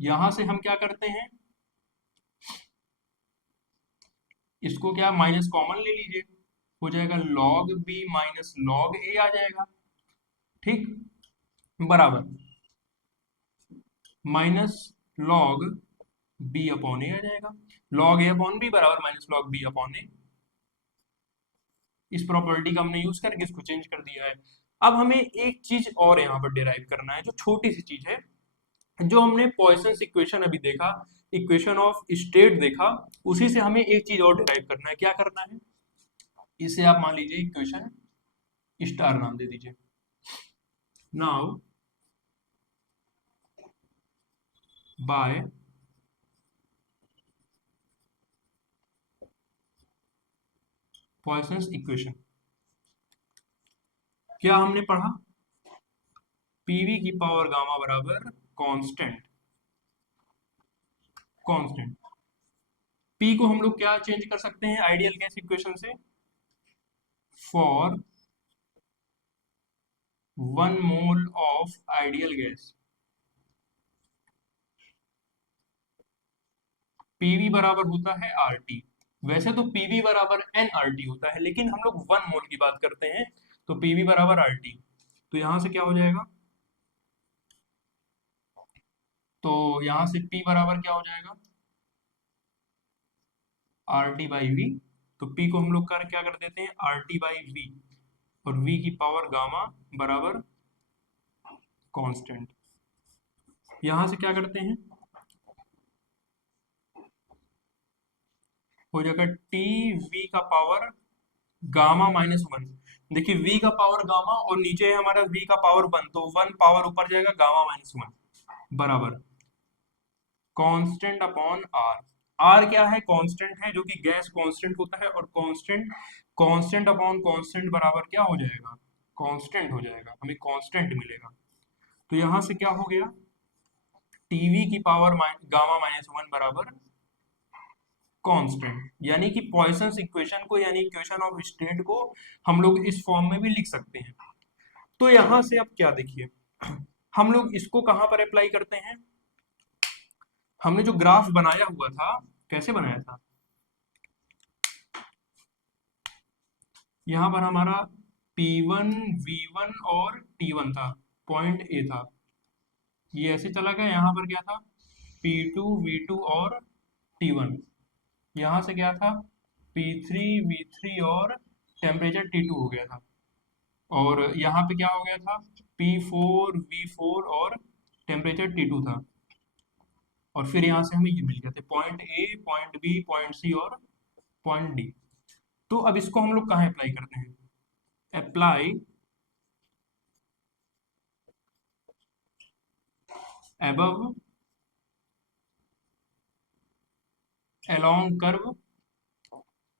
यहां से हम क्या करते हैं, इसको क्या माइनस कॉमन ले लीजिए, हो जाएगा log B minus log A आ जाएगा। ठीक, बराबर minus log B upon A आ जाएगा, log A अपॉन B बराबर minus log B upon A। इस प्रॉपर्टी का हमने यूज करके इसको चेंज कर दिया है। अब हमें एक चीज और यहाँ पर डिराइव करना है, जो छोटी सी चीज है, जो हमने पॉइसंस इक्वेशन अभी देखा, इक्वेशन ऑफ स्टेट देखा, उसी से हमें एक चीज और डिराइव करना है। क्या करना है, इसे आप मान लीजिए इक्वेशन स्टार नाम दे दीजिए। नाउ बाय पॉइसंस इक्वेशन क्या हमने पढ़ा, पीवी की पावर गामा बराबर कांस्टेंट, कांस्टेंट पी को हम लोग क्या चेंज कर सकते हैं आइडियल गैस इक्वेशन से, for 1 mole of ideal gas PV बराबर होता है RT। वैसे तो पीवी बराबर nRT होता है, लेकिन हम लोग 1 मोल की बात करते हैं, तो पीवी बराबर RT। तो यहां से क्या हो जाएगा, तो यहां से P बराबर क्या हो जाएगा, RT बाई V। तो P को हम लोग कर क्या कर देते हैं RT बाई V, और V की पावर गामा बराबर कांस्टेंट। यहां से क्या करते हैं, हो जाएगा टी वी का पावर गामा माइनस 1। देखिए v का पावर गामा और नीचे है हमारा v का पावर 1, तो 1 पावर ऊपर जाएगा गामा माइनस 1 बराबर कांस्टेंट अपॉन r। r क्या है, कांस्टेंट है, जो कि गैस कांस्टेंट होता है, और कांस्टेंट कांस्टेंट अपॉन कांस्टेंट बराबर क्या हो जाएगा, कांस्टेंट हो जाएगा, हमें कांस्टेंट मिलेगा। तो यहां से क्या हो गया, टीवी की पावर गामा माइनस 1 बराबर कांस्टेंट। यानी कि पॉइसंस इक्वेशन को, यानी इक्वेशन ऑफ स्टेट को हम लोग इस फॉर्म में भी लिख सकते हैं। तो यहां से अब क्या देखिए, हम लोग इसको कहां पर अप्लाई करते हैं, हमने जो ग्राफ बनाया हुआ था, कैसे बनाया था, यहां पर हमारा P1 V1 और T1 था, पॉइंट A था, ये ऐसे चला गया, यहाँ पर क्या था P2 V2 और T1, यहाँ से क्या था P3 V3 और टेम्परेचर T2 हो गया था, और यहाँ पे क्या हो गया था P4 V4 और टेम्परेचर T2 था। और फिर यहाँ से हमें ये मिल गया था point A, point B, point C और पॉइंट डी। तो अब इसको हम लोग कहाँ अप्लाई करते हैं? Apply above along curve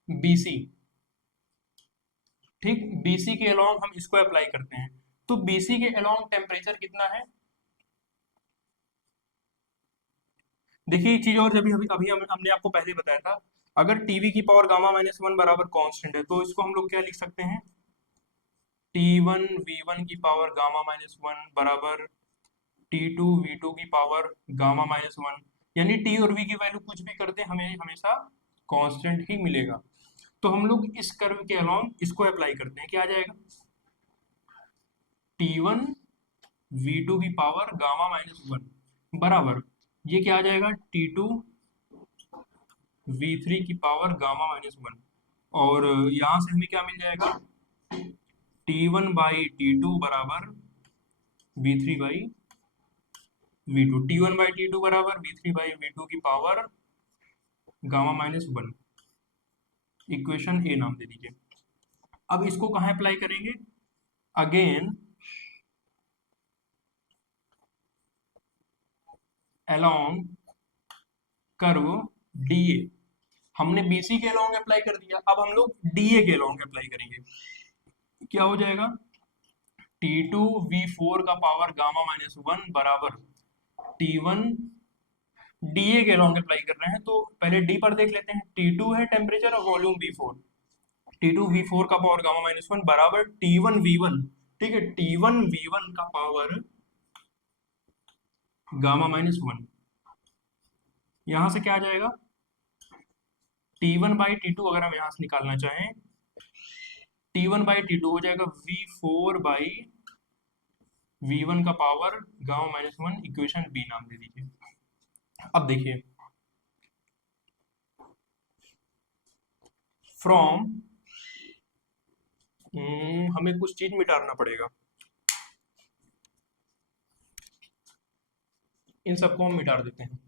BC। ठीक, BC के along हम इसको अप्लाई करते हैं। तो BC के along टेम्परेचर कितना है? देखिए एक चीज और, जब अभी अभी हमने आपको पहले बताया था, अगर टीवी की पावर गामा माइनस वन बराबर कांस्टेंट है तो इसको हम लोग क्या लिख सकते हैं? T1 V1 की पावर गामा माइनस वन बराबर T2 V2 की पावर गामा माइनस वन। यानी टी और वी की वैल्यू कुछ भी करते हैं हमें हमेशा कांस्टेंट ही मिलेगा। तो हम लोग इस कर्व के अलोंग इसको अप्लाई करते हैं, क्या आ जाएगा? T1 V2 की पावर गामा माइनस वन बराबर, ये क्या आ जाएगा? T2 V3 की पावर गामा माइनस वन। और यहाँ से हमें क्या मिल जाएगा? T1/T2 बराबर V3/V2। T1/T2 बराबर V3/V2 की power gamma minus one. Equation A नाम दे दीजिए। अब इसको कहाँ अप्लाई करेंगे? Again along curve DA. हमने बीसी के अलोंग अप्लाई कर दिया, अब हम लोग डीए के अलोंग अप्लाई करेंगे। क्या हो जाएगा? T2 V4 का पावर गामा माइनस वन बराबर T1। डीए के अलोंग अप्लाई कर रहे हैं तो पहले डी पर देख लेते हैं। T2 है टेम्परेचर और वॉल्यूम V4। T2 V4 का पावर गामा माइनस वन बराबर T1 V1। ठीक है, T1 V1 का पावर गामा माइनस वन। यहां से क्या आ जाएगा? T1/T2 अगर हम यहां से निकालना चाहें, T1/T2 हो जाएगा V4/V1 का power gamma minus one. Equation B नाम दे दीजिए। अब देखिए, फ्रॉम हमें कुछ चीज मिटाना पड़ेगा, इन सबको हम मिटा देते हैं।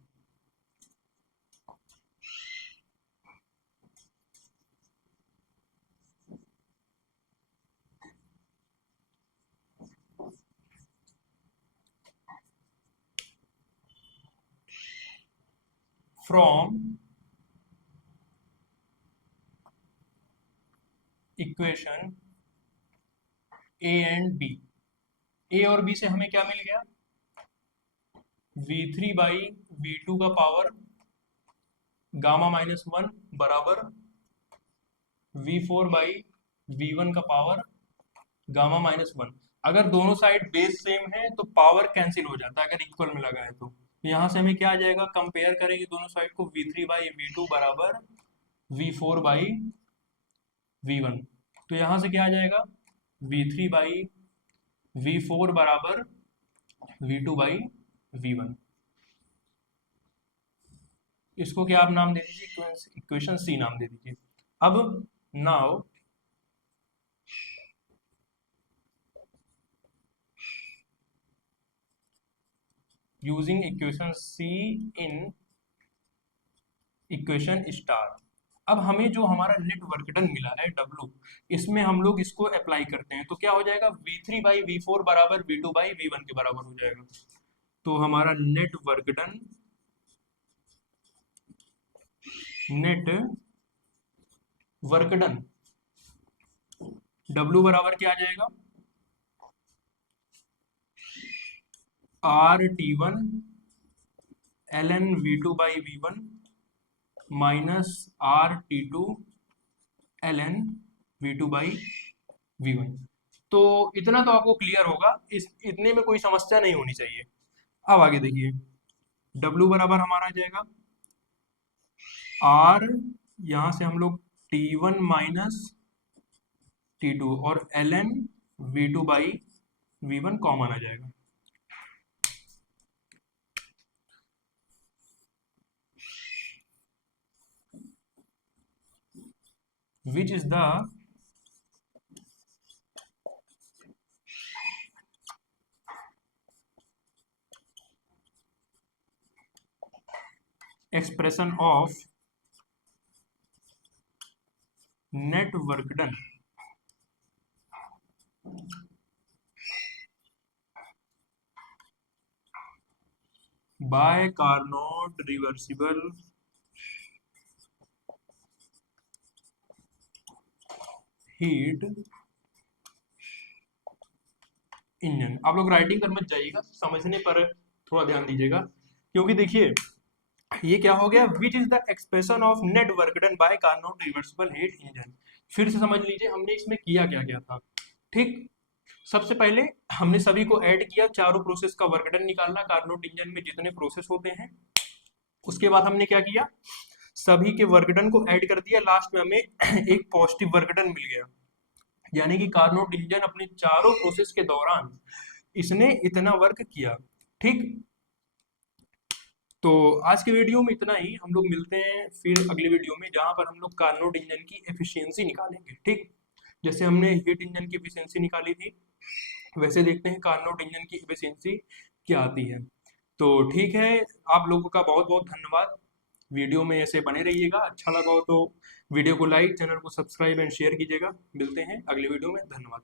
From equation A and B, A और बी से हमें क्या मिल गया? V3/V2 का पावर गामा माइनस वन बराबर V4/V1 का पावर गामा माइनस वन। अगर दोनों साइड बेस सेम है तो पावर कैंसिल हो जाता है, अगर इक्वल में लगा है तो यहाँ से हमें क्या आ जाएगा? कंपेयर करेंगे दोनों साइड को, V3/V2 बराबर V4/V1। तो यहाँ से क्या आ जाएगा? V3/V4 बराबर V2/V1। इसको क्या आप नाम दे दीजिए? इक्वेशन सी नाम दे दीजिए। अब now using equation C in equation star, अब हमें जो हमारा नेट वर्क डन मिला है W, इसमें हम लोग इसको अप्लाई करते हैं तो क्या हो जाएगा? V3/V4 बराबर V2/V1 के बराबर हो जाएगा। तो हमारा net work done, net work done W बराबर क्या आ जाएगा? RT1 ln V2/V1 minus RT2 ln V2/V1। तो इतना तो आपको क्लियर होगा, इस इतने में कोई समस्या नहीं होनी चाहिए। अब आगे देखिए, W बराबर हमारा आ जाएगा R, यहाँ से हम लोग T1 माइनस T2 और ln V2/V1 कॉमन आ जाएगा। Which is the expression of net work done by Carnot reversible heat engine. आप लोग राइटिंग कर मत जाइएगा, समझने पर थोड़ा ध्यान दीजिएगा, क्योंकि देखिए ये क्या हो गया, which is the expression of net work done by Carnot reversible heat engine. फिर से समझ लीजिए हमने इसमें किया क्या क्या था। ठीक, सबसे पहले हमने सभी को ऐड किया, चारों प्रोसेस का वर्क डन निकालना, कार्नोट इंजन में जितने प्रोसेस होते हैं। उसके बाद हमने क्या किया, सभी के वर्क डन को ऐड कर दिया, लास्ट में हमें एक पॉजिटिव वर्क डन मिल गया, यानी कि कार्नोट इंजन अपने चारों प्रोसेस के दौरान इसने इतना वर्क किया। ठीक, तो आज के वीडियो में इतना ही, हम लोग मिलते हैं फिर अगले वीडियो में, जहां पर हम लोग कार्नोट इंजन की एफिशिएंसी निकालेंगे। ठीक, जैसे हमने हीट इंजन की एफिशिएंसी निकाली थी, वैसे देखते हैं कार्नोट इंजन की एफिशिएंसी क्या आती है। तो ठीक है, आप लोगों का बहुत बहुत धन्यवाद। वीडियो में ऐसे बने रहिएगा, अच्छा लगा हो तो वीडियो को लाइक, चैनल को सब्सक्राइब एंड शेयर कीजिएगा। मिलते हैं अगले वीडियो में, धन्यवाद।